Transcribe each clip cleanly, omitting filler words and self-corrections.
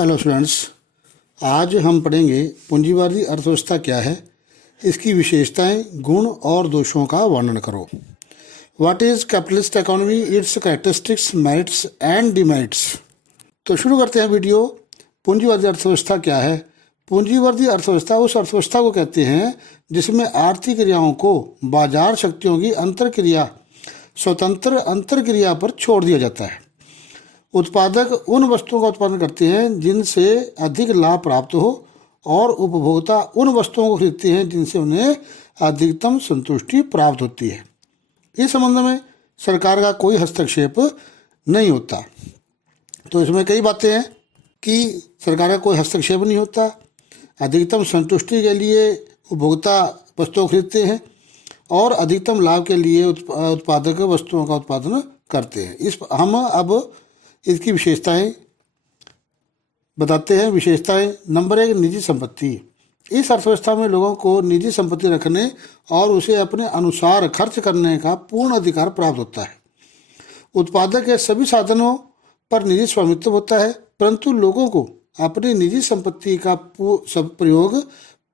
Hello students, आज हम पढ़ेंगे पूंजीवादी अर्थव्यवस्था क्या है, इसकी विशेषताएं, गुण और दोषों का वर्णन करो। What is capitalist economy, it's characteristics, merits and demerits. तो शुरू करते हैं वीडियो। पूंजीवादी अर्थव्यवस्था क्या है? पूंजीवादी अर्थव्यवस्था उस अर्थव्यवस्था को कहते हैं जिसमें आर्थिक क्रियाओं को बाजार शक्तियों की स्वतंत्र अंतरक्रिया पर छोड़ दिया जाता है। उत्पादक उन वस्तुओं का उत्पादन करते हैं जिनसे अधिक लाभ प्राप्त हो और उपभोक्ता उन वस्तुओं को खरीदते हैं जिनसे उन्हें अधिकतम संतुष्टि प्राप्त होती है। इस संबंध में सरकार का कोई हस्तक्षेप नहीं होता। तो इसमें कई बातें हैं कि सरकार का कोई हस्तक्षेप नहीं होता, अधिकतम संतुष्टि के लिए उपभोक्ता वस्तुओं खरीदते हैं और अधिकतम लाभ के लिए उत्पादक वस्तुओं का उत्पादन करते हैं। हम अब इसकी विशेषताएं बताते हैं। विशेषताएं, नंबर 1, निजी संपत्ति। इस अर्थव्यवस्था में लोगों को निजी संपत्ति रखने और उसे अपने अनुसार खर्च करने का पूर्ण अधिकार प्राप्त होता है। उत्पादक के सभी साधनों पर निजी स्वामित्व होता है, परंतु लोगों को अपनी निजी संपत्ति का प्रयोग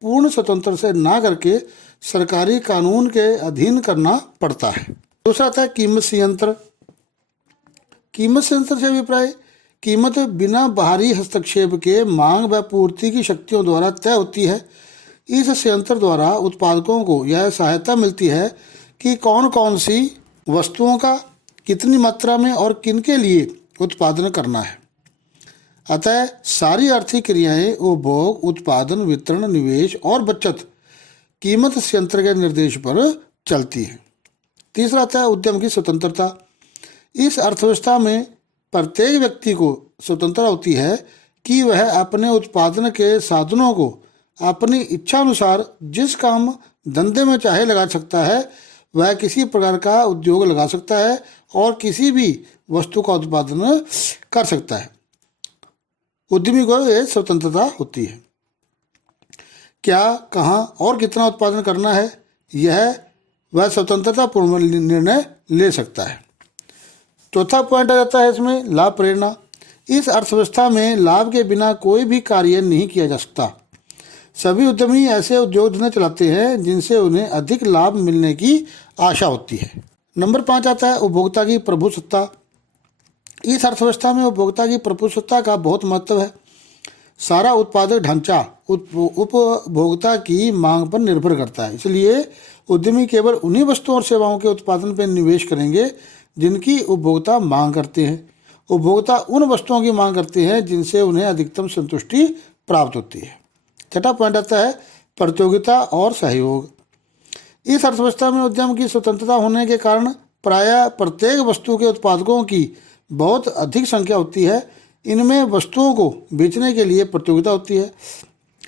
पूर्ण स्वतंत्र से ना करके सरकारी कानून के अधीन करना पड़ता है। दूसरा था कीमत संयंत्र। कीमत संयंत्र से अभिप्राय, कीमत बिना बाहरी हस्तक्षेप के मांग व पूर्ति की शक्तियों द्वारा तय होती है। इस संयंत्र द्वारा उत्पादकों को यह सहायता मिलती है कि कौन कौन सी वस्तुओं का कितनी मात्रा में और किनके लिए उत्पादन करना है। अतः सारी आर्थिक क्रियाएं उपभोग, उत्पादन, वितरण, निवेश और बचत कीमत संयंत्र के निर्देश पर चलती है। तीसरा आता है उद्यम की स्वतंत्रता। इस अर्थव्यवस्था में प्रत्येक व्यक्ति को स्वतंत्रता होती है कि वह अपने उत्पादन के साधनों को अपनी इच्छा अनुसार जिस काम धंधे में चाहे लगा सकता है। वह किसी प्रकार का उद्योग लगा सकता है और किसी भी वस्तु का उत्पादन कर सकता है। उद्यमी को यह स्वतंत्रता होती है। क्या, कहाँ और कितना उत्पादन करना है, यह वह स्वतंत्रतापूर्ण निर्णय ले सकता है। चौथा पॉइंट आ जाता है इसमें लाभ प्रेरणा। इस अर्थव्यवस्था में लाभ के बिना कोई भी कार्य नहीं किया जा सकता। सभी उद्यमी ऐसे उद्योग धंधे चलाते हैं जिनसे उन्हें अधिक लाभ मिलने की आशा होती है। नंबर 5 आता है उपभोक्ता की प्रभुसत्ता। इस अर्थव्यवस्था में उपभोक्ता की प्रभुसत्ता का बहुत महत्व है। सारा उत्पादक ढांचा उपभोक्ता की मांग पर निर्भर करता है, इसलिए उद्यमी केवल उन्हीं वस्तुओं और सेवाओं के उत्पादन पर निवेश करेंगे जिनकी उपभोक्ता मांग करते हैं। उपभोक्ता उन वस्तुओं की मांग करते हैं जिनसे उन्हें अधिकतम संतुष्टि प्राप्त होती है। छठा पॉइंट आता है प्रतियोगिता और सहयोग। इस अर्थव्यवस्था में उद्यम की स्वतंत्रता होने के कारण प्रायः प्रत्येक वस्तु के उत्पादकों की बहुत अधिक संख्या होती है। इनमें वस्तुओं को बेचने के लिए प्रतियोगिता होती है।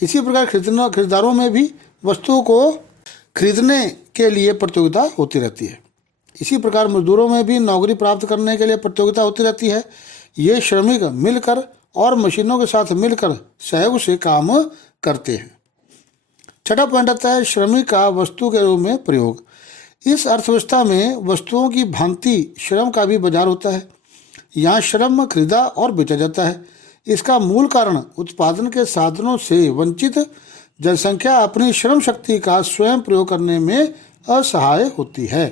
इसी प्रकार खरीदारों में भी वस्तुओं को खरीदने के लिए प्रतियोगिता होती रहती है। इसी प्रकार मजदूरों में भी नौकरी प्राप्त करने के लिए प्रतियोगिता होती रहती है। ये श्रमिक मिलकर और मशीनों के साथ मिलकर सहयोग से काम करते हैं। छठा पॉइंट आता है श्रमिक का वस्तु के रूप में प्रयोग। इस अर्थव्यवस्था में वस्तुओं की भांति श्रम का भी बाजार होता है। यहाँ श्रम खरीदा और बेचा जाता है। इसका मूल कारण उत्पादन के साधनों से वंचित जनसंख्या अपनी श्रम शक्ति का स्वयं प्रयोग करने में असहाय होती है।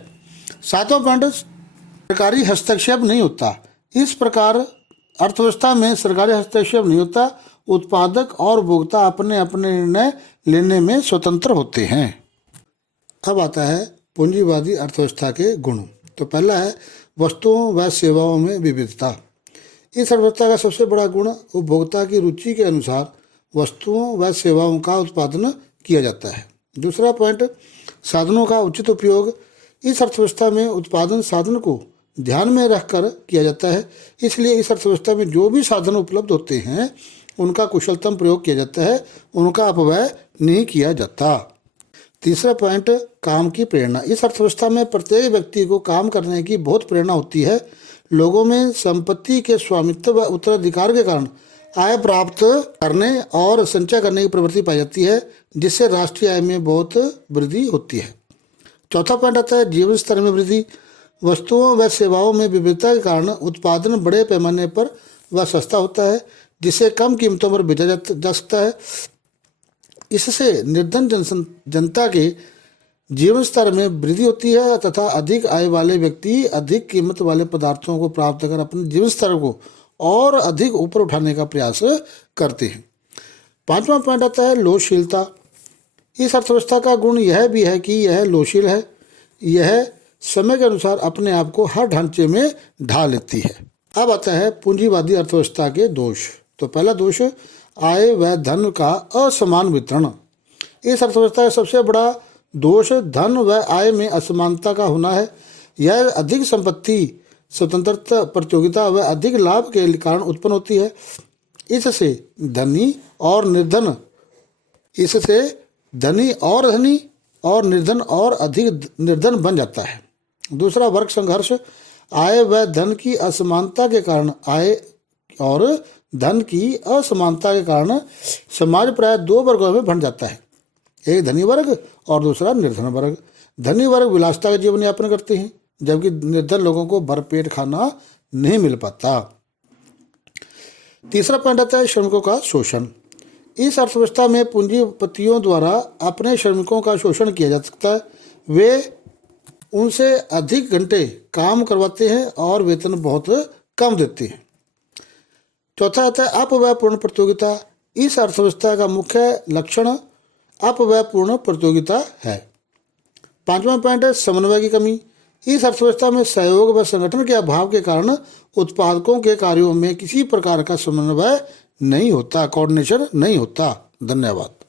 सातवां पॉइंट, सरकारी हस्तक्षेप नहीं होता। इस प्रकार अर्थव्यवस्था में सरकारी हस्तक्षेप नहीं होता। उत्पादक और उपभोक्ता अपने अपने निर्णय लेने में स्वतंत्र होते हैं। अब आता है पूंजीवादी अर्थव्यवस्था के गुण। तो पहला है वस्तुओं व सेवाओं में विविधता। इस अर्थव्यवस्था का सबसे बड़ा गुण उपभोक्ता की रुचि के अनुसार वस्तुओं व सेवाओं का उत्पादन किया जाता है। दूसरा पॉइंट, साधनों का उचित उपयोग। इस अर्थव्यवस्था में उत्पादन साधन को ध्यान में रखकर किया जाता है, इसलिए इस अर्थव्यवस्था में जो भी साधन उपलब्ध होते हैं उनका कुशलतम प्रयोग किया जाता है, उनका अपव्यय नहीं किया जाता। तीसरा पॉइंट, काम की प्रेरणा। इस अर्थव्यवस्था में प्रत्येक व्यक्ति को काम करने की बहुत प्रेरणा होती है। लोगों में संपत्ति के स्वामित्व व उत्तराधिकार के कारण आय प्राप्त करने और संचय करने की प्रवृत्ति पाई जाती है, जिससे राष्ट्रीय आय में बहुत वृद्धि होती है। चौथा पॉइंट आता है जीवन स्तर में वृद्धि। वस्तुओं व सेवाओं में विविधता के कारण उत्पादन बड़े पैमाने पर व सस्ता होता है। जिसे कम कीमतों पर बेचा जा सकता है। इससे निर्धन जनता के जीवन स्तर में वृद्धि होती है तथा अधिक आय वाले व्यक्ति अधिक कीमत वाले पदार्थों को प्राप्त कर अपने जीवन स्तर को और अधिक ऊपर उठाने का प्रयास करते हैं। पांचवा पॉइंट आता है लोचशीलता। इस अर्थव्यवस्था का गुण यह भी है कि यह लोचशील है। यह समय के अनुसार अपने आप को हर ढांचे में ढाल लेती है। अब आता है पूंजीवादी अर्थव्यवस्था के दोष। तो पहला दोष आय व धन का असमान वितरण। इस अर्थव्यवस्था का सबसे बड़ा दोष धन व आय में असमानता का होना है। यह अधिक संपत्ति, स्वतंत्रता, प्रतियोगिता व अधिक लाभ के कारण उत्पन्न होती है। इससे धनी और निर्धन और निर्धन और अधिक निर्धन बन जाता है। दूसरा वर्ग संघर्ष। आय व धन की असमानता के कारण समाज प्राय दो वर्गों में बंट जाता है, एक धनी वर्ग और दूसरा निर्धन वर्ग। धनी वर्ग विलासिता का जीवन यापन करते हैं जबकि निर्धन लोगों को भरपेट खाना नहीं मिल पाता। तीसरा पॉइंट आता है श्रमिकों का शोषण। इस अर्थव्यवस्था में पूंजीपतियों द्वारा अपने श्रमिकों का शोषण किया जा सकता है। वे उनसे अधिक घंटे काम करवाते हैं और वेतन बहुत कम देते हैं। चौथा आता है अपव्ययपूर्ण प्रतियोगिता। इस अर्थव्यवस्था का मुख्य लक्षण अपव्ययपूर्ण प्रतियोगिता है। पांचवा पॉइंट है समन्वय की कमी। इस अर्थव्यवस्था में सहयोग व संगठन के अभाव के कारण उत्पादकों के कार्यों में किसी प्रकार का समन्वय नहीं होता, कोऑर्डिनेशन नहीं होता। धन्यवाद।